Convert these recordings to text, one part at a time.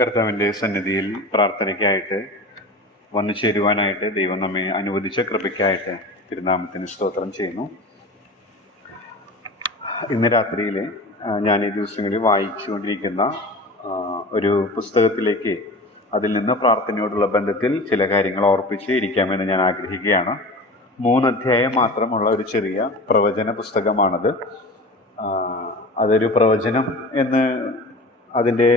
കർത്താവിൻ്റെ സന്നിധിയിൽ പ്രാർത്ഥനയ്ക്കായിട്ട് വന്നു ചേരുവാനായിട്ട് ദൈവം നമ്മെ അനുവദിച്ച കൃപയ്ക്കായിട്ട് തിരുനാമത്തിന് സ്തോത്രം ചെയ്യുന്നു. ഇന്ന് രാത്രിയിൽ ഞാൻ ഈ ദിവസങ്ങളിൽ വായിച്ചുകൊണ്ടിരിക്കുന്ന ഒരു പുസ്തകത്തിലേക്ക് അതിൽ നിന്ന് പ്രാർത്ഥനയോടുള്ള ബന്ധത്തിൽ ചില കാര്യങ്ങൾ ഓർപ്പിച്ച് ഇരിക്കാമെന്ന് ഞാൻ ആഗ്രഹിക്കുകയാണ്. 3 അധ്യായം മാത്രമുള്ള ഒരു ചെറിയ പ്രവചന പുസ്തകമാണത്. അതൊരു പ്രവചനം എന്ന് അതിൻ്റെ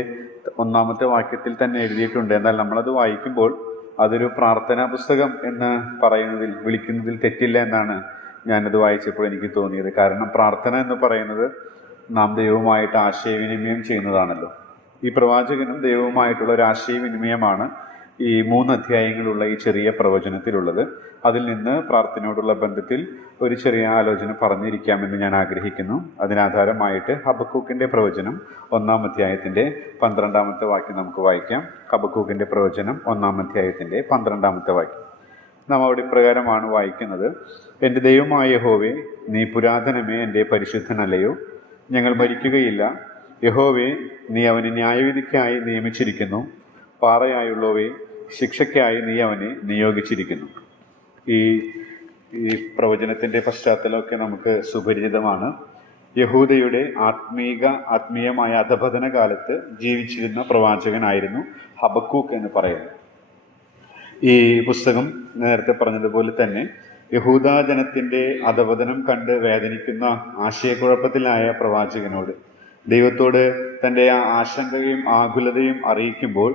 1-ാമത്തെ വാക്യത്തിൽ തന്നെ എഴുതിയിട്ടുണ്ട്. എന്നാൽ നമ്മളത് വായിക്കുമ്പോൾ അതൊരു പ്രാർത്ഥനാ പുസ്തകം എന്ന് വിളിക്കുന്നതിൽ തെറ്റില്ല എന്നാണ് ഞാനത് വായിച്ചപ്പോൾ എനിക്ക് തോന്നിയത്. കാരണം പ്രാർത്ഥന എന്ന് പറയുന്നത് നാം ദൈവവുമായിട്ട് ആശയവിനിമയം ചെയ്യുന്നതാണല്ലോ. ഈ പ്രവാചകനും ദൈവവുമായിട്ടുള്ള ഒരു ആശയവിനിമയമാണ് ഈ 3 അധ്യായങ്ങളുള്ള ഈ ചെറിയ പ്രവചനത്തിലുള്ളത്. അതിൽ നിന്ന് പ്രാർത്ഥനയോടുള്ള ബന്ധത്തിൽ ഒരു ചെറിയ ആലോചന പറഞ്ഞിരിക്കാമെന്ന് ഞാൻ ആഗ്രഹിക്കുന്നു. അതിനാധാരമായിട്ട് ഹബക്കൂക്കിൻ്റെ പ്രവചനം 1-ാം അധ്യായത്തിൻ്റെ 12-ാമത്തെ വാക്യം നമുക്ക് വായിക്കാം. ഹബക്കൂക്കിൻ്റെ പ്രവചനം 1-ാം അധ്യായത്തിൻ്റെ 12-ാമത്തെ വാക്യം. നാം അവിടെ ഇപ്രകാരമാണ് വായിക്കുന്നത്: എൻ്റെ ദൈവമായ യഹോവേ, നീ പുരാതനമേ, എൻ്റെ പരിശുദ്ധനല്ലയോ? ഞങ്ങൾ മരിക്കുകയില്ല. യഹോവേ, നീ അവനെ ന്യായവിധിക്കായി നിയമിച്ചിരിക്കുന്നു. പാറയായുള്ളവേ, ശിക്ഷയ്ക്കായി നീ അവനെ നിയോഗിച്ചിരിക്കുന്നു. ഈ പ്രവചനത്തിൻ്റെ പശ്ചാത്തലമൊക്കെ നമുക്ക് സുപരിചിതമാണ്. യഹൂദയുടെ ആത്മീയമായ അധപതന കാലത്ത് ജീവിച്ചിരുന്ന പ്രവാചകനായിരുന്നു ഹബക്കൂക്ക് എന്ന് പറയുന്നത്. ഈ പുസ്തകം നേരത്തെ പറഞ്ഞതുപോലെ തന്നെ യഹൂദാജനത്തിൻ്റെ അധപതനം കണ്ട് വേദനിക്കുന്ന ആശയക്കുഴപ്പത്തിലായ പ്രവാചകനോട് ദൈവത്തോട് തൻ്റെ ആശങ്കയും ആകുലതയും അറിയിക്കുമ്പോൾ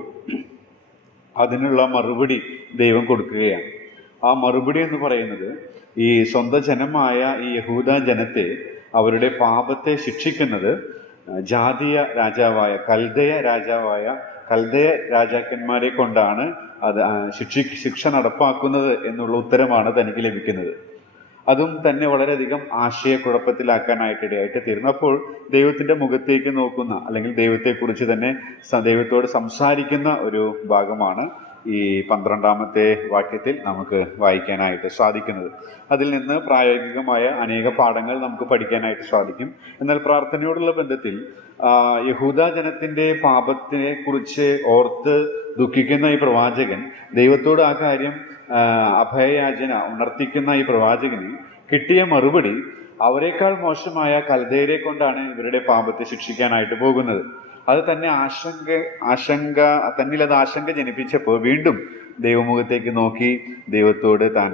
അതിനുള്ള മറുപടി ദൈവം കൊടുക്കുകയാണ്. ആ മറുപടി എന്ന് പറയുന്നത് ഈ സ്വന്തം ജനമായ ഈ യഹൂദ ജനത്തെ, അവരുടെ പാപത്തെ ശിക്ഷിക്കുന്നത് ജാതീയ രാജാവായ കൽദയ രാജാക്കന്മാരെ കൊണ്ടാണ് അത് ശിക്ഷ നടപ്പാക്കുന്നത് എന്നുള്ള ഉത്തരമാണ് തനിക്ക് ലഭിക്കുന്നത്. അതും തന്നെ വളരെയധികം ആശയക്കുഴപ്പത്തിലാക്കാനായിട്ടിടയായിട്ട് തീർന്നു. അപ്പോൾ ദൈവത്തിൻ്റെ മുഖത്തേക്ക് നോക്കുന്ന, അല്ലെങ്കിൽ ദൈവത്തെക്കുറിച്ച് തന്നെ ദൈവത്തോട് സംസാരിക്കുന്ന ഒരു ഭാഗമാണ് ഈ 12-ാമത്തെ വാക്യത്തിൽ നമുക്ക് വായിക്കാനായിട്ട് സാധിക്കുന്നത്. അതിൽ നിന്ന് പ്രായോഗികമായ അനേക പാഠങ്ങൾ നമുക്ക് പഠിക്കാനായിട്ട് സാധിക്കും. എന്നാൽ പ്രാർത്ഥനയോടുള്ള ബന്ധത്തിൽ യഹൂദ ജനത്തിൻ്റെ പാപത്തെ കുറിച്ച് ഓർത്ത് ദുഃഖിക്കുന്ന ഈ പ്രവാചകൻ ദൈവത്തോട് ആ കാര്യം അഭയയാചന ഉണർത്തിക്കുന്ന ഈ പ്രവാചകന് കിട്ടിയ മറുപടി അവരെക്കാൾ മോശമായ കൽദയരെ കൊണ്ടാണ് ഇവരുടെ പാപത്തെ ശിക്ഷിക്കാനായിട്ട് പോകുന്നത്. അത് തന്നെ തന്നിലത് ആശങ്ക ജനിപ്പിച്ചപ്പോൾ വീണ്ടും ദൈവമുഖത്തേക്ക് നോക്കി ദൈവത്തോട് താൻ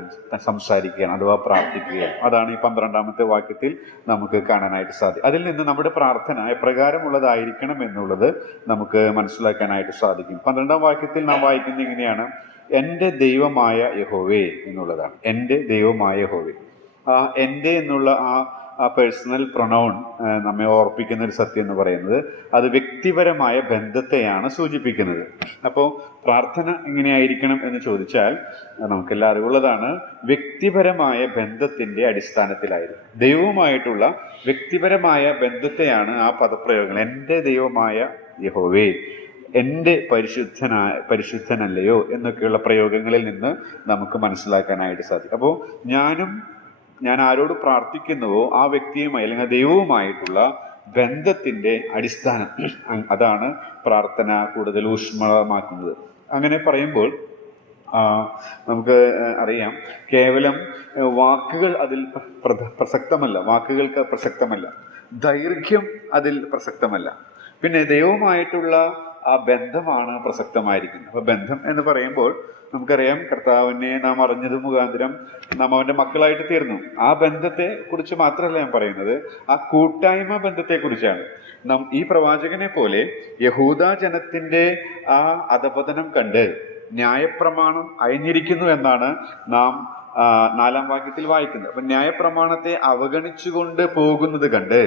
സംസാരിക്കുകയാണ്, അഥവാ പ്രാർത്ഥിക്കുകയാണ്. അതാണ് ഈ 12-ാമത്തെ വാക്യത്തിൽ നമുക്ക് കാണാനായിട്ട് സാധിക്കും. അതിൽ നിന്ന് നമ്മുടെ പ്രാർത്ഥന എപ്രകാരമുള്ളതായിരിക്കണം എന്നുള്ളത് നമുക്ക് മനസ്സിലാക്കാനായിട്ട് സാധിക്കും. 12-ാം വാക്യത്തിൽ നാം വായിക്കുന്നത് ഇങ്ങനെയാണ്: എൻ്റെ ദൈവമായ യഹോവേ എന്നുള്ളതാണ്. എൻ്റെ ദൈവമായ യഹോവേ. എൻ്റെ എന്നുള്ള ആ പേഴ്സണൽ പ്രൊനൗൺ നമ്മെ ഓർപ്പിക്കുന്ന ഒരു സത്യം എന്ന് പറയുന്നത് അത് വ്യക്തിപരമായ ബന്ധത്തെയാണ് സൂചിപ്പിക്കുന്നത്. അപ്പോൾ പ്രാർത്ഥന എങ്ങനെയായിരിക്കണം എന്ന് ചോദിച്ചാൽ നമുക്കെല്ലാം അറിവുള്ളതാണ്. വ്യക്തിപരമായ ബന്ധത്തിൻ്റെ അടിസ്ഥാനത്തിലായിരിക്കും. ദൈവവുമായിട്ടുള്ള വ്യക്തിപരമായ ബന്ധത്തെയാണ് ആ പദപ്രയോഗങ്ങൾ. എൻ്റെ ദൈവമായ യഹോവേ, എൻ്റെ പരിശുദ്ധനല്ലയോ എന്നൊക്കെയുള്ള പ്രയോഗങ്ങളിൽ നിന്ന് നമുക്ക് മനസ്സിലാക്കാനായിട്ട് സാധിക്കും. അപ്പോൾ ഞാൻ ആരോട് പ്രാർത്ഥിക്കുന്നുവോ ആ വ്യക്തിയുമായി അല്ലെങ്കിൽ ദൈവവുമായിട്ടുള്ള ബന്ധത്തിൻ്റെ അടിസ്ഥാനം, അതാണ് പ്രാർത്ഥന കൂടുതൽ ഊഷ്മളമാക്കുന്നത്. അങ്ങനെ പറയുമ്പോൾ നമുക്ക് അറിയാം, കേവലം വാക്കുകൾ അതിൽ വാക്കുകൾക്ക് പ്രസക്തമല്ല, ദൈർഘ്യം അതിൽ പ്രസക്തമല്ല. പിന്നെ ദൈവവുമായിട്ടുള്ള ആ ബന്ധമാണ് പ്രസക്തമായിരിക്കുന്നത്. അപ്പോൾ ബന്ധം എന്ന് പറയുമ്പോൾ നമുക്കറിയാം, കർത്താവിനെ നാം അറിഞ്ഞത് മുഖാന്തരം നാം അവൻ്റെ മക്കളായിട്ട് തീർന്നു. ആ ബന്ധത്തെ കുറിച്ച് മാത്രമല്ല ഞാൻ പറയുന്നത്, ആ കൂട്ടായ്മ ബന്ധത്തെക്കുറിച്ചാണ്. നാം ഈ പ്രവാചകനെ പോലെ യഹൂദ ജനത്തിൻ്റെ ആ അധപതനം കണ്ട് ന്യായപ്രമാണം അയഞ്ഞിരിക്കുന്നു എന്നാണ് നാം 4-ാം വാക്യത്തിൽ വായിക്കുന്നത്. അപ്പം ന്യായപ്രമാണത്തെ അവഗണിച്ചുകൊണ്ട് പോകുന്നത് കണ്ട്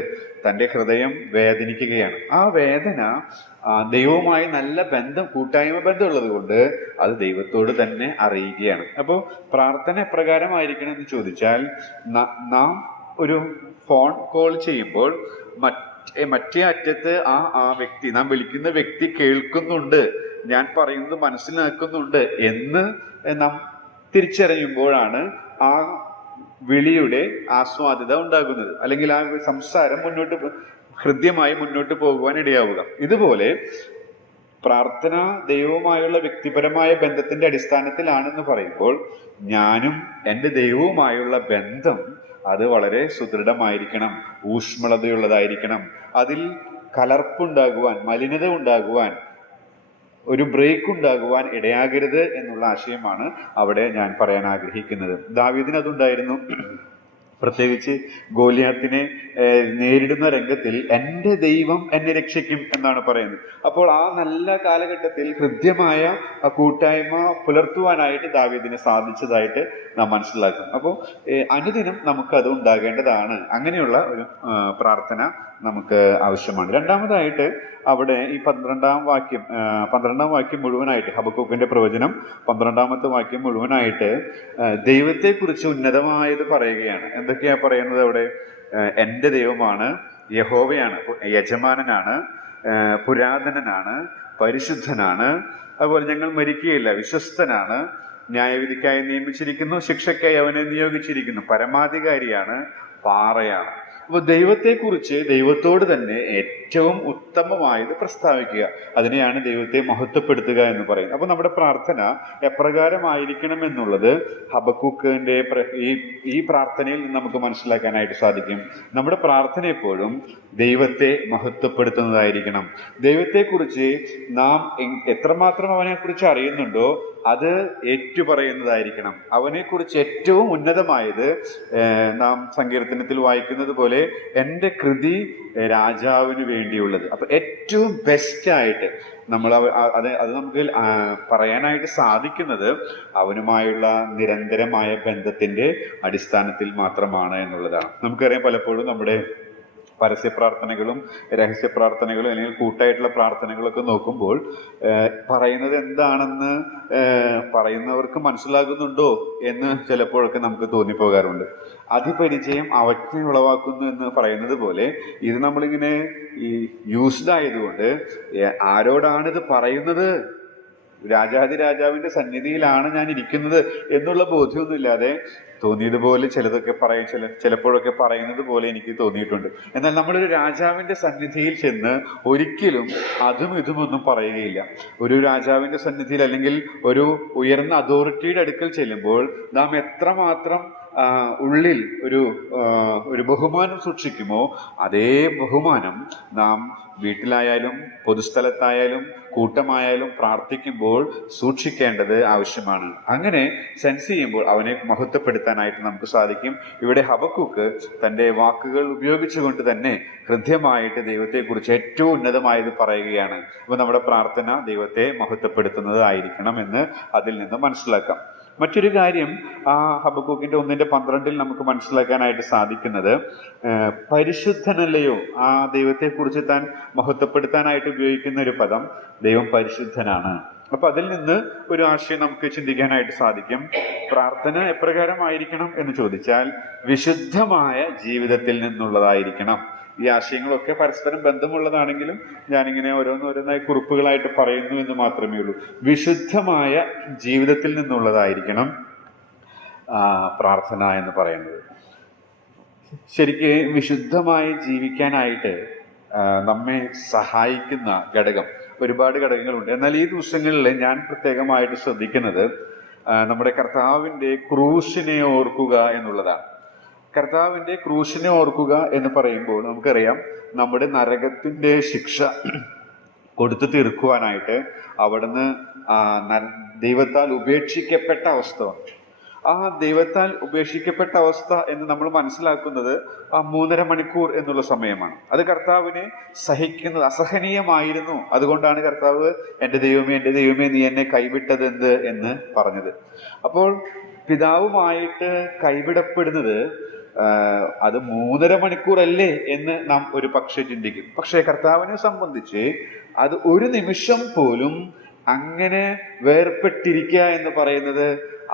തൻ്റെ ഹൃദയം വേദനിക്കുകയാണ്. ആ വേദന ദൈവവുമായി നല്ല ബന്ധം, കൂട്ടായ്മ ബന്ധമുള്ളത് കൊണ്ട് അത് ദൈവത്തോട് തന്നെ അറിയുകയാണ്. അപ്പോൾ പ്രാർത്ഥന എപ്രകാരമായിരിക്കണം എന്ന് ചോദിച്ചാൽ, നാം ഒരു ഫോൺ കോൾ ചെയ്യുമ്പോൾ മറ്റേ അറ്റത്ത് ആ വ്യക്തി, നാം വിളിക്കുന്ന വ്യക്തി കേൾക്കുന്നുണ്ട്, ഞാൻ പറയുന്നത് മനസ്സിലാക്കുന്നുണ്ട് എന്ന് നാം തിരിച്ചറിയുമ്പോഴാണ് ആ വിളിയുടെ ആസ്വാദ്യത ഉണ്ടാകുന്നത്, അല്ലെങ്കിൽ ആ സംസാരം ഹൃദ്യമായി മുന്നോട്ട് പോകുവാൻ ഇടയാവുക. ഇതുപോലെ പ്രാർത്ഥന ദൈവവുമായുള്ള വ്യക്തിപരമായ ബന്ധത്തിന്റെ അടിസ്ഥാനത്തിലാണെന്ന് പറയുമ്പോൾ ഞാനും എൻ്റെ ദൈവവുമായുള്ള ബന്ധം അത് വളരെ സുദൃഢമായിരിക്കണം, ഊഷ്മളതയുള്ളതായിരിക്കണം. അതിൽ കലർപ്പുണ്ടാകുവാൻ, മലിനത ഉണ്ടാകുവാൻ, ഒരു ബ്രേക്ക് ഉണ്ടാകുവാൻ ഇടയാകരുത് എന്നുള്ള ആശയമാണ് അവിടെ ഞാൻ പറയാൻ ആഗ്രഹിക്കുന്നത്. ദാവീദിന് അതുണ്ടായിരുന്നു. പ്രത്യേകിച്ച് ഗോലിയാത്തിനെ നേരിടുന്ന രംഗത്തിൽ എൻ്റെ ദൈവം എന്നെ രക്ഷിക്കും എന്നാണ് പറയുന്നത്. അപ്പോൾ ആ നല്ല കാലഘട്ടത്തിൽ ഹൃദ്യമായ കൂട്ടായ്മ പുലർത്തുവാനായിട്ട് ദാവീദിന് സാധിച്ചതായിട്ട് നാം മനസ്സിലാക്കും. അപ്പോൾ അനുദിനം നമുക്കത് ഉണ്ടാകേണ്ടതാണ്. അങ്ങനെയുള്ള ഒരു പ്രാർത്ഥന നമുക്ക് ആവശ്യമാണ്. രണ്ടാമതായിട്ട് അവിടെ ഈ 12-ാം വാക്യം മുഴുവനായിട്ട്, ഹബക്കൂക്കിന്റെ പ്രവചനം 12-ാമത്തെ വാക്യം മുഴുവനായിട്ട് ദൈവത്തെക്കുറിച്ച് ഉന്നതമായത് പറയുകയാണ്. എന്തൊക്കെയാ പറയുന്നത് അവിടെ? എൻ്റെ ദൈവമാണ്, യഹോവയാണ്, യജമാനനാണ്, പുരാതനനാണ്, പരിശുദ്ധനാണ്, അതുപോലെ ഞങ്ങൾ മരിക്കുകയില്ല, വിശ്വസ്തനാണ്, ന്യായവിധിക്കായി നിയമിച്ചിരിക്കുന്നു, ശിക്ഷയ്ക്കായി അവനെ നിയോഗിച്ചിരിക്കുന്നു, പരമാധികാരിയാണ്, പാറയാണ്. അപ്പോൾ ദൈവത്തെക്കുറിച്ച് ദൈവത്തോട് തന്നെ ഏറ്റവും ഉത്തമമായത് പ്രസ്താവിക്കുക, അതിനെയാണ് ദൈവത്തെ മഹത്വപ്പെടുത്തുക എന്ന് പറയുന്നത്. അപ്പോൾ നമ്മുടെ പ്രാർത്ഥന എപ്രകാരമായിരിക്കണം എന്നുള്ളത് ഹബക്കൂക്കിന്റെ ഈ പ്രാർത്ഥനയിൽ നിന്ന് നമുക്ക് മനസ്സിലാക്കാനായിട്ട് സാധിക്കും. നമ്മുടെ പ്രാർത്ഥന എപ്പോഴും ദൈവത്തെ മഹത്വപ്പെടുത്തുന്നതായിരിക്കണം. ദൈവത്തെക്കുറിച്ച് നാം എത്രമാത്രം അവനെക്കുറിച്ച് അറിയുന്നുണ്ടോ അത് ഏറ്റുപറയുന്നതായിരിക്കണം. അവനെക്കുറിച്ച് ഏറ്റവും ഉന്നതമായത് നാം സങ്കീർത്തനത്തിൽ വായിക്കുന്നത് പോലെ എൻ്റെ കൃതി രാജാവിന് വേണ്ടിയുള്ളത്. അപ്പൊ ഏറ്റവും ബെസ്റ്റായിട്ട് നമ്മൾ അത് നമുക്ക് പറയാനായിട്ട് സാധിക്കുന്നത് അവനുമായുള്ള നിരന്തരമായ ബന്ധത്തിന്റെ അടിസ്ഥാനത്തിൽ മാത്രമാണ് എന്നുള്ളതാണ്. നമുക്കറിയാം, പലപ്പോഴും നമ്മുടെ പരസ്യ പ്രാർത്ഥനകളും രഹസ്യ പ്രാർത്ഥനകളും അല്ലെങ്കിൽ കൂട്ടായിട്ടുള്ള പ്രാർത്ഥനകളൊക്കെ നോക്കുമ്പോൾ പറയുന്നത് എന്താണെന്ന് പറയുന്നവർക്ക് മനസ്സിലാകുന്നുണ്ടോ എന്ന് ചിലപ്പോഴൊക്കെ നമുക്ക് തോന്നിപ്പോകാറുണ്ട്. അതിപരിചയം അവജ്ഞ ഉളവാക്കുന്നു എന്ന് പറയുന്നത് പോലെ ഇത് നമ്മളിങ്ങനെ ഈ യൂസ്ഡ് ആയതുകൊണ്ട് ആരോടാണിത് പറയുന്നത്, രാജാവിന്റെ സന്നിധിയിലാണ് ഞാൻ ഇരിക്കുന്നത് എന്നുള്ള ബോധ്യമൊന്നുമില്ലാതെ തോന്നിയതുപോലെ ചിലതൊക്കെ ചിലപ്പോഴൊക്കെ പറയുന്നത് പോലെ എനിക്ക് തോന്നിയിട്ടുണ്ട്. എന്നാൽ നമ്മളൊരു രാജാവിന്റെ സന്നിധിയിൽ ചെന്ന് ഒരിക്കലും അതും ഇതുമൊന്നും പറയുകയില്ല. ഒരു രാജാവിന്റെ സന്നിധിയിൽ അല്ലെങ്കിൽ ഒരു ഉയർന്ന അതോറിറ്റിയുടെ അടുക്കൽ ചെല്ലുമ്പോൾ നാം എത്രമാത്രം ഉള്ളിൽ ഒരു ബഹുമാനം സൂക്ഷിക്കുമോ അതേ ബഹുമാനം നാം വീട്ടിലായാലും പൊതുസ്ഥലത്തായാലും കൂട്ടമായാലും പ്രാർത്ഥിക്കുമ്പോൾ സൂക്ഷിക്കേണ്ടത് ആവശ്യമാണ്. അങ്ങനെ സെൻസ് ചെയ്യുമ്പോൾ അവനെ മഹത്വപ്പെടുത്താനായിട്ട് നമുക്ക് സാധിക്കും. ഇവിടെ ഹബക്കൂക്ക് തൻ്റെ വാക്കുകൾ ഉപയോഗിച്ചുകൊണ്ട് തന്നെ ഹൃദ്യമായിട്ട് ദൈവത്തെക്കുറിച്ച് ഏറ്റവും ഉന്നതമായത് പറയുകയാണ്. അപ്പോൾ നമ്മുടെ പ്രാർത്ഥന ദൈവത്തെ മഹത്വപ്പെടുത്തുന്നതായിരിക്കണം എന്ന് അതിൽ നിന്ന് മനസ്സിലാക്കാം. മറ്റൊരു കാര്യം ആ ഹബക്കൂക്കിന്റെ 1:12 നമുക്ക് മനസ്സിലാക്കാനായിട്ട് സാധിക്കുന്നത്, പരിശുദ്ധനല്ലയോ, ആ ദൈവത്തെക്കുറിച്ച് താൻ മഹത്വപ്പെടുത്താനായിട്ട് ഉപയോഗിക്കുന്ന ഒരു പദം ദൈവം പരിശുദ്ധനാണ്. അപ്പൊ അതിൽ നിന്ന് ഒരു ആശയം നമുക്ക് ചിന്തിക്കാനായിട്ട് സാധിക്കും. പ്രാർത്ഥന എപ്രകാരമായിരിക്കണം എന്ന് ചോദിച്ചാൽ വിശുദ്ധമായ ജീവിതത്തിൽ നിന്നുള്ളതായിരിക്കണം. ഈ ആശയങ്ങളൊക്കെ പരസ്പരം ബന്ധമുള്ളതാണെങ്കിലും ഞാനിങ്ങനെ ഓരോന്നോരോന്നായി കുറിപ്പുകളായിട്ട് പറയുന്നു എന്ന് മാത്രമേ ഉള്ളൂ. വിശുദ്ധമായ ജീവിതത്തിൽ നിന്നുള്ളതായിരിക്കണം പ്രാർത്ഥന എന്ന് പറയുന്നത്. ശരിക്ക് വിശുദ്ധമായി ജീവിക്കാനായിട്ട് നമ്മെ സഹായിക്കുന്ന ഒരുപാട് ഘടകങ്ങളുണ്ട്. എന്നാൽ ഈ ദിവസങ്ങളിൽ ഞാൻ പ്രത്യേകമായിട്ട് ശ്രദ്ധിക്കുന്നത് നമ്മുടെ കർത്താവിൻ്റെ ക്രൂശിനെ ഓർക്കുക എന്നുള്ളതാണ്. കർത്താവിൻ്റെ ക്രൂശിനെ ഓർക്കുക എന്ന് പറയുമ്പോൾ നമുക്കറിയാം, നമ്മുടെ നരകത്തിൻ്റെ ശിക്ഷ കൊടുത്തു തീർക്കുവാനായിട്ട് അവിടുന്ന് ദൈവത്താൽ ഉപേക്ഷിക്കപ്പെട്ട അവസ്ഥ. ആ ദൈവത്താൽ ഉപേക്ഷിക്കപ്പെട്ട അവസ്ഥ എന്ന് നമ്മൾ മനസ്സിലാക്കുന്നത് ആ 3.5 മണിക്കൂർ എന്നുള്ള സമയമാണ്. അത് കർത്താവിനെ സഹിക്കുന്നത് അസഹനീയമായിരുന്നു. അതുകൊണ്ടാണ് കർത്താവ് എൻ്റെ ദൈവമേ നീ എന്നെ കൈവിട്ടതെന്ത് എന്ന് പറഞ്ഞത്. അപ്പോൾ പിതാവുമായിട്ട് കൈവിടപ്പെടുന്നത് അത് 3.5 മണിക്കൂറല്ലേ എന്ന് നാം ഒരു പക്ഷെ ചിന്തിക്കും. പക്ഷെ കർത്താവിനെ സംബന്ധിച്ച് അത് ഒരു നിമിഷം പോലും അങ്ങനെ വേർപെട്ടിരിക്കുക എന്ന് പറയുന്നത്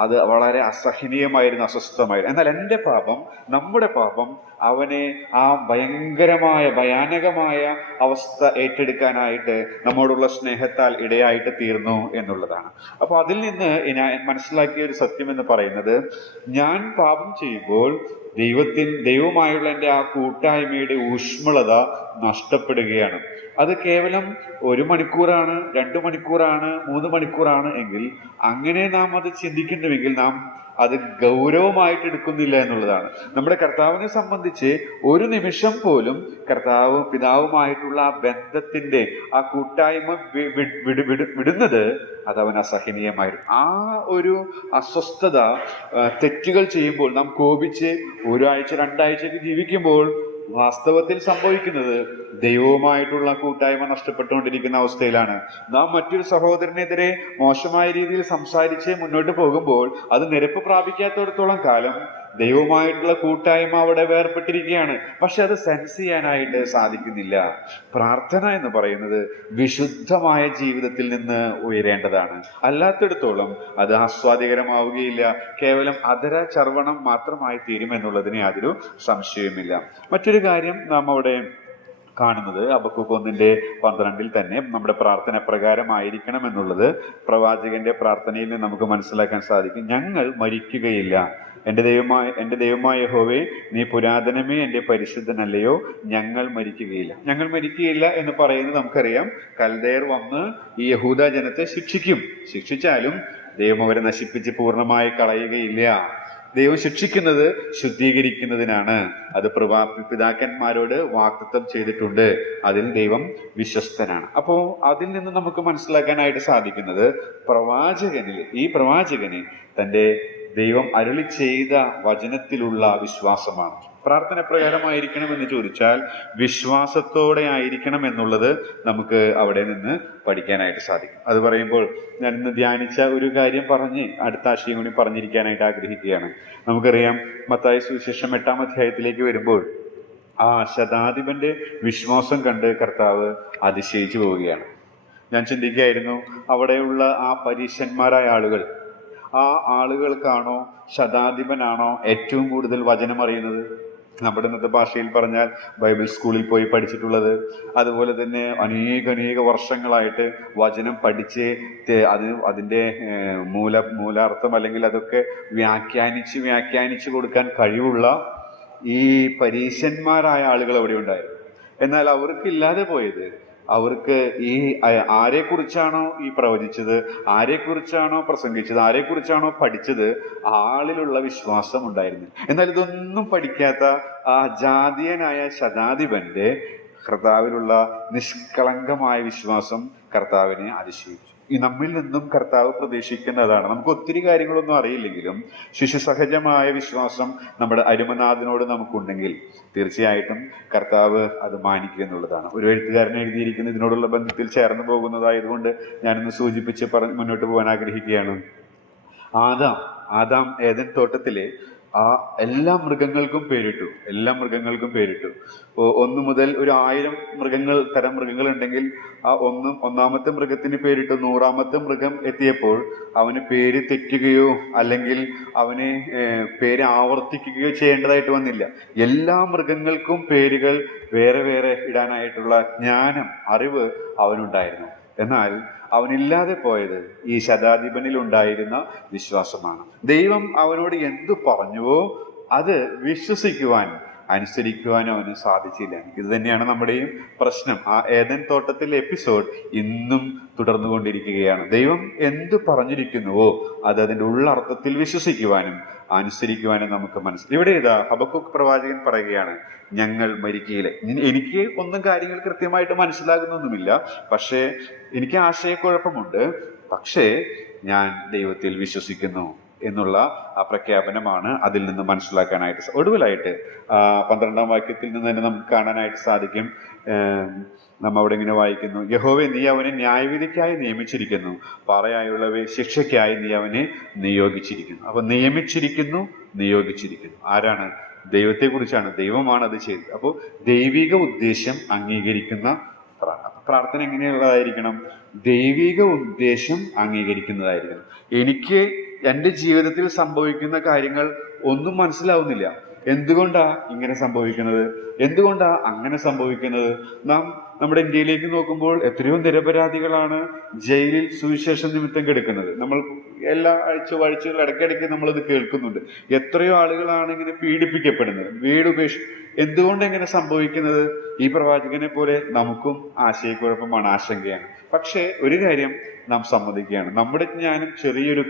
അത് വളരെ അസഹനീയമായിരുന്നു, അസ്വസ്ഥമായിരുന്നു. എന്നാൽ എൻ്റെ പാപം, നമ്മുടെ പാപം അവനെ ആ ഭയാനകമായ അവസ്ഥ ഏറ്റെടുക്കാനായിട്ട് നമ്മോടുള്ള സ്നേഹത്താൽ ഇടയായിട്ട് തീർന്നു എന്നുള്ളതാണ്. അപ്പൊ അതിൽ നിന്ന് ഞാൻ മനസ്സിലാക്കിയ ഒരു സത്യം എന്ന് പറയുന്നത്, ഞാൻ പാപം ചെയ്യുമ്പോൾ ദൈവവുമായുള്ള എൻ്റെ ആ കൂട്ടായ്മയുടെ ഊഷ്മളത നഷ്ടപ്പെടുകയാണ്. അത് കേവലം 1 മണിക്കൂറാണ്, 2 മണിക്കൂറാണ്, 3 മണിക്കൂറാണ് എങ്കിൽ അങ്ങനെ നാം അത് ചിന്തിക്കുന്നുവെങ്കിൽ നാം അത് ഗൗരവമായിട്ട് എടുക്കുന്നില്ല എന്നുള്ളതാണ്. നമ്മുടെ കർത്താവിനെ സംബന്ധിച്ച് ഒരു നിമിഷം പോലും പിതാവുമായിട്ടുള്ള ആ ബന്ധത്തിന്റെ ആ കൂട്ടായ്മ വിടുന്നത് അത് അവൻ അസഹനീയമായിരുന്നു. ആ ഒരു അസ്വസ്ഥത തെറ്റുകൾ ചെയ്യുമ്പോൾ നാം കോപിച്ച് 1 ആഴ്ച 2 ആഴ്ചയ്ക്ക് ജീവിക്കുമ്പോൾ വാസ്തവത്തിൽ സംഭവിക്കുന്നത് ദൈവവുമായിട്ടുള്ള കൂട്ടായ്മ നഷ്ടപ്പെട്ടുകൊണ്ടിരിക്കുന്ന അവസ്ഥയിലാണ്. നാം മറ്റൊരു സഹോദരനെതിരെ മോശമായ രീതിയിൽ സംസാരിച്ച് മുന്നോട്ട് പോകുമ്പോൾ അത് നിരപ്പ് പ്രാപിക്കാത്തിടത്തോളം കാലം ദൈവവുമായിട്ടുള്ള കൂട്ടായ്മ അവിടെ വേർപെട്ടിരിക്കുകയാണ്. പക്ഷെ അത് സെൻസ് ചെയ്യാനായിട്ട് സാധിക്കുന്നില്ല. പ്രാർത്ഥന എന്ന് പറയുന്നത് വിശുദ്ധമായ ജീവിതത്തിൽ നിന്ന് ഉയരേണ്ടതാണ്. അല്ലാത്തിടത്തോളം അത് ആസ്വാദികരമാവുകയില്ല, കേവലം അധര ചർവണം മാത്രമായി തീരുമെന്നുള്ളതിന് യാതൊരു സംശയവുമില്ല. മറ്റൊരു കാര്യം നാം അവിടെ കാണുന്നത് ഹബക്കൂക്ക് 1:12 തന്നെ നമ്മുടെ പ്രാർത്ഥന പ്രകാരമായിരിക്കണം എന്നുള്ളത് പ്രവാചകന്റെ പ്രാർത്ഥനയിൽ നിന്ന് നമുക്ക് മനസ്സിലാക്കാൻ സാധിക്കും. ഞങ്ങൾ മരിക്കുകയില്ല. എൻ്റെ ദൈവമായ യഹോവേ, നീ പുരാതനമേ, എൻ്റെ പരിശുദ്ധനല്ലയോ, ഞങ്ങൾ മരിക്കുകയില്ല. ഞങ്ങൾ മരിക്കുകയില്ല എന്ന് പറയുന്നത് നമുക്കറിയാം, കൽദയർ വന്ന് ഈ യഹൂദ ജനത്തെ ശിക്ഷിച്ചാലും ദൈവം അവരെ നശിപ്പിച്ച് പൂർണ്ണമായി കളയുകയില്ല. ദൈവം ശിക്ഷിക്കുന്നത് ശുദ്ധീകരിക്കുന്നതിനാണ്. അത് പിതാക്കന്മാരോട് വാഗ്ദത്തം ചെയ്തിട്ടുണ്ട്. അതിൽ ദൈവം വിശ്വസ്തനാണ്. അപ്പോൾ അതിൽ നിന്ന് നമുക്ക് മനസ്സിലാക്കാനായിട്ട് സാധിക്കുന്നത് ഈ പ്രവാചകന് തൻ്റെ ദൈവം അരുളി ചെയ്ത വചനത്തിലുള്ള വിശ്വാസമാണ്. പ്രാർത്ഥന പ്രകാരമായിരിക്കണം എന്ന് ചോദിച്ചാൽ വിശ്വാസത്തോടെ ആയിരിക്കണം എന്നുള്ളത് നമുക്ക് അവിടെ നിന്ന് പഠിക്കാനായിട്ട് സാധിക്കും. അത് പറയുമ്പോൾ ഞാൻ ഇന്ന് ധ്യാനിച്ച ഒരു കാര്യം പറഞ്ഞ് അടുത്ത ആശയം കൂടി പറഞ്ഞിരിക്കാനായിട്ട് ആഗ്രഹിക്കുകയാണ്. നമുക്കറിയാം, മത്തായി സുവിശേഷം 8-ാം അധ്യായത്തിലേക്ക് വരുമ്പോൾ ആ ശതാധിപന്റെ വിശ്വാസം കണ്ട് കർത്താവ് അതിശയിച്ചു പോവുകയാണ്. ഞാൻ ചിന്തിക്കുകയായിരുന്നു, അവിടെയുള്ള ആ പരീശന്മാരായ ആ ആളുകൾക്കാണോ ശതാധിപനാണോ ഏറ്റവും കൂടുതൽ വചനം അറിയുന്നത്? നമ്മുടെ ഇന്നത്തെ ഭാഷയിൽ പറഞ്ഞാൽ ബൈബിൾ സ്കൂളിൽ പോയി പഠിച്ചിട്ടുള്ളത്, അതുപോലെ തന്നെ അനേക വർഷങ്ങളായിട്ട് വചനം പഠിച്ച് അതിൻ്റെ മൂലാർത്ഥം അല്ലെങ്കിൽ അതൊക്കെ വ്യാഖ്യാനിച്ച് കൊടുക്കാൻ കഴിവുള്ള ഈ പരീശന്മാരായ ആളുകൾ അവിടെ ഉണ്ടായിരുന്നു. എന്നാൽ അവർക്കില്ലാതെ പോയത്, അവർക്ക് ഈ ആരെക്കുറിച്ചാണോ ഈ പ്രവചിച്ചത്, ആരെക്കുറിച്ചാണോ പ്രസംഗിച്ചത്, ആരെക്കുറിച്ചാണോ പഠിച്ചത്, ആളിലുള്ള വിശ്വാസം ഉണ്ടായിരുന്നു. എന്നാൽ ഇതൊന്നും പഠിക്കാത്ത ആ ജാതീയനായ ശതാധിപന്റെ കർത്താവിലുള്ള നിഷ്കളങ്കമായ വിശ്വാസം കർത്താവിനെ അതിശയിച്ചു. ഈ നമ്മിൽ നിന്നും കർത്താവ് പ്രതീക്ഷിക്കുന്നതാണ്. നമുക്ക് ഒത്തിരി കാര്യങ്ങളൊന്നും അറിയില്ലെങ്കിലും ശിശുസഹജമായ വിശ്വാസം നമ്മുടെ അരുമനാഥനോട് നമുക്കുണ്ടെങ്കിൽ തീർച്ചയായിട്ടും കർത്താവ് അത് മാനിക്കുക എന്നുള്ളതാണ്. ഒരു എഴുത്തുകാരൻ എഴുതിയിരിക്കുന്ന ഇതിനോടുള്ള ബന്ധത്തിൽ ചേർന്ന് പോകുന്നതായതുകൊണ്ട് ഞാനൊന്ന് സൂചിപ്പിച്ച് മുന്നോട്ട് പോകാൻ ആഗ്രഹിക്കുകയാണ്. ആദാം ഏദൻ തോട്ടത്തിലെ ആ എല്ലാ മൃഗങ്ങൾക്കും പേരിട്ടു. 1 മുതൽ 1000 തരം മൃഗങ്ങൾ ഉണ്ടെങ്കിൽ ആ ഒന്നാമത്തെ മൃഗത്തിന് പേരിട്ടു. 100ാമത്തെ മൃഗം എത്തിയപ്പോൾ അവന് പേര് തെറ്റുകയോ അല്ലെങ്കിൽ അവന് പേര് ആവർത്തിക്കുകയോ ചെയ്യേണ്ടതായിട്ട് വന്നില്ല. എല്ലാ മൃഗങ്ങൾക്കും പേരുകൾ വേറെ ഇടാനായിട്ടുള്ള ജ്ഞാനം, അറിവ് അവനുണ്ടായിരുന്നു. എന്നാൽ അവനില്ലാതെ പോയത് ഈ ശതാധിപനിൽ ഉണ്ടായിരുന്ന വിശ്വാസമാണ്. ദൈവം അവനോട് എന്തു പറഞ്ഞുവോ അത് അനുസരിക്കുവാൻ അവന് സാധിച്ചില്ല. ഇത് തന്നെയാണ് നമ്മുടെയും പ്രശ്നം. ആ ഏദൻ തോട്ടത്തിലെ എപ്പിസോഡ് ഇന്നും തുടർന്നു കൊണ്ടിരിക്കുകയാണ്. ദൈവം എന്ത് പറഞ്ഞിരിക്കുന്നുവോ അത് അതിൻ്റെ ഉള്ളർത്ഥത്തിൽ വിശ്വസിക്കുവാനും അനുസരിക്കുവാനും നമുക്ക് ഇവിടെ ഹബക്കൂക്ക് പ്രവാചകൻ പറയുകയാണ്, ഞങ്ങൾ മരിക്കുകയില്ല. എനിക്ക് ഒന്നും കാര്യങ്ങൾ കൃത്യമായിട്ട് മനസ്സിലാകുന്നൊന്നുമില്ല, പക്ഷേ എനിക്ക് ആശയക്കുഴപ്പമുണ്ട്, പക്ഷേ ഞാൻ ദൈവത്തിൽ വിശ്വസിക്കുന്നു എന്നുള്ള ആ പ്രഖ്യാപനമാണ് അതിൽ നിന്ന് മനസ്സിലാക്കാനായിട്ട്. ഒടുവിലായിട്ട് 12ാം വാക്യത്തിൽ നിന്ന് തന്നെ നമുക്ക് കാണാനായിട്ട് സാധിക്കും. നാം അവിടെ ഇങ്ങനെ വായിക്കുന്നു, യഹോവേ, നീ അവനെ ന്യായവിധിക്കായി നിയമിച്ചിരിക്കുന്നു, പാറയായുള്ളവയെ ശിക്ഷയ്ക്കായി നീ അവനെ നിയോഗിച്ചിരിക്കുന്നു. അപ്പൊ നിയോഗിച്ചിരിക്കുന്നു ആരാണ്? ദൈവത്തെക്കുറിച്ചാണ്. ദൈവമാണ് അത് ചെയ്തത്. അപ്പോൾ ദൈവിക ഉദ്ദേശം അംഗീകരിക്കുന്ന പ്രാർത്ഥന എങ്ങനെയുള്ളതായിരിക്കണം? ദൈവിക ഉദ്ദേശം അംഗീകരിക്കുന്നതായിരിക്കണം. എനിക്ക് എൻ്റെ ജീവിതത്തിൽ സംഭവിക്കുന്ന കാര്യങ്ങൾ ഒന്നും മനസ്സിലാവുന്നില്ല. എന്തുകൊണ്ടാ ഇങ്ങനെ സംഭവിക്കുന്നത്, എന്തുകൊണ്ടാ അങ്ങനെ സംഭവിക്കുന്നത്? നമ്മുടെ ഇന്ത്യയിലേക്ക് നോക്കുമ്പോൾ എത്രയോ നിരപരാധികളാണ് ജയിലിൽ സുവിശേഷ നിമിത്തം കിടക്കുന്നത്. നമ്മൾ എല്ലാ ആഴ്ചകൾ ഇടയ്ക്കിടയ്ക്ക് നമ്മളത് കേൾക്കുന്നുണ്ട്. എത്രയോ ആളുകളാണ് ഇങ്ങനെ പീഡിപ്പിക്കപ്പെടുന്നത്, വീടുപേക്ഷ. എന്തുകൊണ്ട് ഇങ്ങനെ സംഭവിക്കുന്നത്? ഈ പ്രവാചകനെ പോലെ നമുക്കും ആശയക്കുഴപ്പമാണ്, ആശങ്കയാണ്. പക്ഷേ ഒരു കാര്യം നാം സമ്മതിക്കുകയാണ്, നമ്മുടെ ജ്ഞാനം ചെറിയൊരു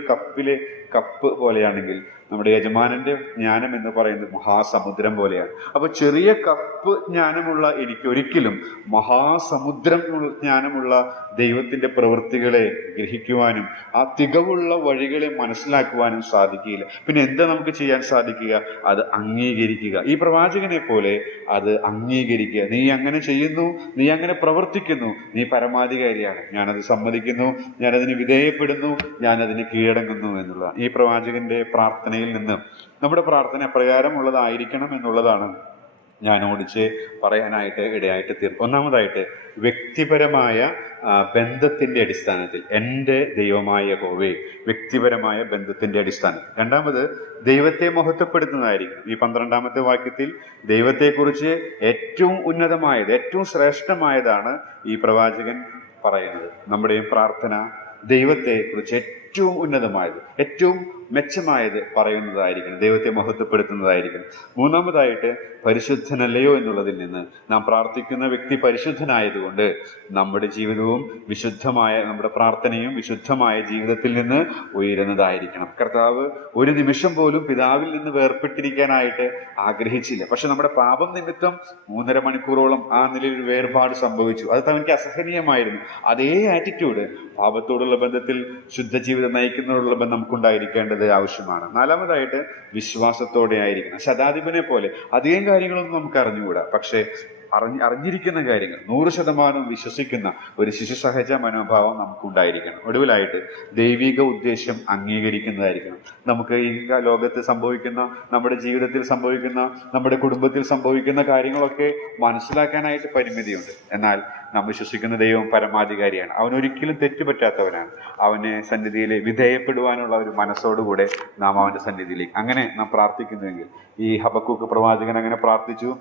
കപ്പ് പോലെയാണെങ്കിൽ നമ്മുടെ യജമാനന്റെ ജ്ഞാനം എന്ന് പറയുന്നത് മഹാസമുദ്രം പോലെയാണ്. അപ്പൊ ചെറിയ കപ്പ് ജ്ഞാനമുള്ള എനിക്ക് ഒരിക്കലും മഹാസമുദ്രം ജ്ഞാനമുള്ള ദൈവത്തിന്റെ പ്രവൃത്തികളെ ഗ്രഹിക്കുവാനും ആ തികവുള്ള വഴികളെ മനസ്സിലാക്കുവാനും സാധിക്കുകയില്ല. പിന്നെ എന്താ നമുക്ക് ചെയ്യാൻ സാധിക്കുക? അത് അംഗീകരിക്കുക. ഈ പ്രവാചകനെ പോലെ അത് അംഗീകരിക്കുക. നീ അങ്ങനെ ചെയ്യുന്നു, നീ അങ്ങനെ പ്രവർത്തിക്കുന്നു, നീ പരമാധികാരിയാണ്, ഞാനത് സമ്മതിക്കുന്നു, ഞാനതിന് വിധേയപ്പെടുന്നു, ഞാനതിന് കീഴടങ്ങുന്നു എന്നുള്ളതാണ്. ഈ പ്രവാചകന്റെ പ്രാർത്ഥനയിൽ നിന്ന് നമ്മുടെ പ്രാർത്ഥന പ്രകാരമുള്ളതായിരിക്കണം എന്നുള്ളതാണ് ഞാൻ ഓടിച്ച് പറയാനായിട്ട് ഇടയായിട്ട് തീർക്കും. ഒന്നാമതായിട്ട് വ്യക്തിപരമായ ബന്ധത്തിന്റെ അടിസ്ഥാനത്തിൽ, എൻ്റെ ദൈവമായ യഹോവേ, വ്യക്തിപരമായ ബന്ധത്തിന്റെ അടിസ്ഥാനത്തിൽ. രണ്ടാമത് ദൈവത്തെ മഹത്വപ്പെടുത്തുന്നതായിരിക്കണം. ഈ 12ാമത്തെ വാക്യത്തിൽ ദൈവത്തെക്കുറിച്ച് ഏറ്റവും ഉന്നതമായത്, ഏറ്റവും ശ്രേഷ്ഠമായതാണ് ഈ പ്രവാചകൻ പറയുന്നത്. നമ്മുടെയും പ്രാർത്ഥന ദൈവത്തെ കുറിച്ച് ഏറ്റവും ഉന്നതമായത്, ഏറ്റവും മെച്ചമായത് പറയുന്നതായിരിക്കണം, ദൈവത്തെ മഹത്വപ്പെടുത്തുന്നതായിരിക്കണം. മൂന്നാമതായിട്ട് പരിശുദ്ധനല്ലയോ എന്നുള്ളതിൽ നിന്ന്, നാം പ്രാർത്ഥിക്കുന്ന വ്യക്തി പരിശുദ്ധനായതുകൊണ്ട് നമ്മുടെ ജീവിതവും വിശുദ്ധമായ, നമ്മുടെ പ്രാർത്ഥനയും വിശുദ്ധമായ ജീവിതത്തിൽ നിന്ന് ഉയരുന്നതായിരിക്കണം. കർത്താവ് ഒരു നിമിഷം പോലും പിതാവിൽ നിന്ന് വേർപെട്ടിരിക്കാനായിട്ട് ആഗ്രഹിച്ചില്ല. പക്ഷെ നമ്മുടെ പാപം നിമിത്തം 3.5 മണിക്കൂറോളം ആ നിലയിൽ ഒരു വേർപാട് സംഭവിച്ചു. അത് തനിക്ക് അസഹനീയമായിരുന്നു. അതേ ആറ്റിറ്റ്യൂഡ് പാപത്തോടുള്ള ബന്ധത്തിൽ, ശുദ്ധജീവിതം നയിക്കുന്നതോടുള്ള ബന്ധം നമുക്കുണ്ടായിരിക്കേണ്ടത് ആവശ്യമാണ്. നാലാമതായിട്ട് വിശ്വാസത്തോടെ ആയിരിക്കണം. ശതാധിപനെ പോലെ അധികം കാര്യങ്ങളൊന്നും നമുക്ക് അറിഞ്ഞുകൂടാ, പക്ഷെ അറിഞ്ഞിരിക്കുന്ന കാര്യങ്ങൾ 100% വിശ്വസിക്കുന്ന ഒരു ശിശുസഹജ മനോഭാവം നമുക്കുണ്ടായിരിക്കണം. ഒടുവിലായിട്ട് ദൈവിക ഉദ്ദേശം അംഗീകരിക്കുന്നതായിരിക്കണം. നമുക്ക് ഈ ലോകത്ത് സംഭവിക്കുന്ന, നമ്മുടെ ജീവിതത്തിൽ സംഭവിക്കുന്ന, നമ്മുടെ കുടുംബത്തിൽ സംഭവിക്കുന്ന കാര്യങ്ങളൊക്കെ മനസ്സിലാക്കാനായിട്ട് പരിമിതിയുണ്ട്. എന്നാൽ നാം വിശ്വസിക്കുന്ന ദൈവം പരമാധികാരിയാണ്. അവനൊരിക്കലും തെറ്റുപറ്റാത്തവനാണ്. അവന് സന്നിധിയിൽ വിധേയപ്പെടുവാനുള്ള ഒരു മനസ്സോടുകൂടെ നാം അവന്റെ സന്നിധിയിലേക്ക് അങ്ങനെ നാം പ്രാർത്ഥിക്കുന്നുവെങ്കിൽ, ഈ ഹബക്കൂക്ക് പ്രവാചകൻ അങ്ങനെ പ്രാർത്ഥിച്ചു.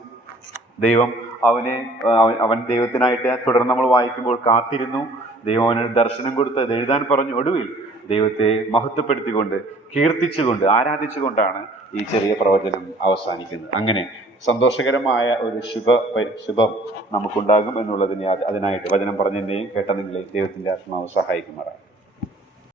ദൈവം അവൻ ദൈവത്തിനായിട്ട് തുടർന്ന് നമ്മൾ വായിക്കുമ്പോൾ കാത്തിരുന്നു. ദൈവം അവന് ദർശനം കൊടുത്ത് അത് എഴുതാൻ പറഞ്ഞു. ഒടുവിൽ ദൈവത്തെ മഹത്വപ്പെടുത്തിക്കൊണ്ട്, കീർത്തിച്ചുകൊണ്ട്, ആരാധിച്ചുകൊണ്ടാണ് ഈ ചെറിയ പ്രവചനം അവസാനിക്കുന്നത്. അങ്ങനെ സന്തോഷകരമായ ഒരു ശുഭം നമുക്കുണ്ടാകും എന്നുള്ളതിനെ അതിനായിട്ട് വചനം പറഞ്ഞതിനെയും കേട്ട നിങ്ങളെ ദൈവത്തിന്റെ ആത്മാവ് സഹായിക്കുമാറാണ്.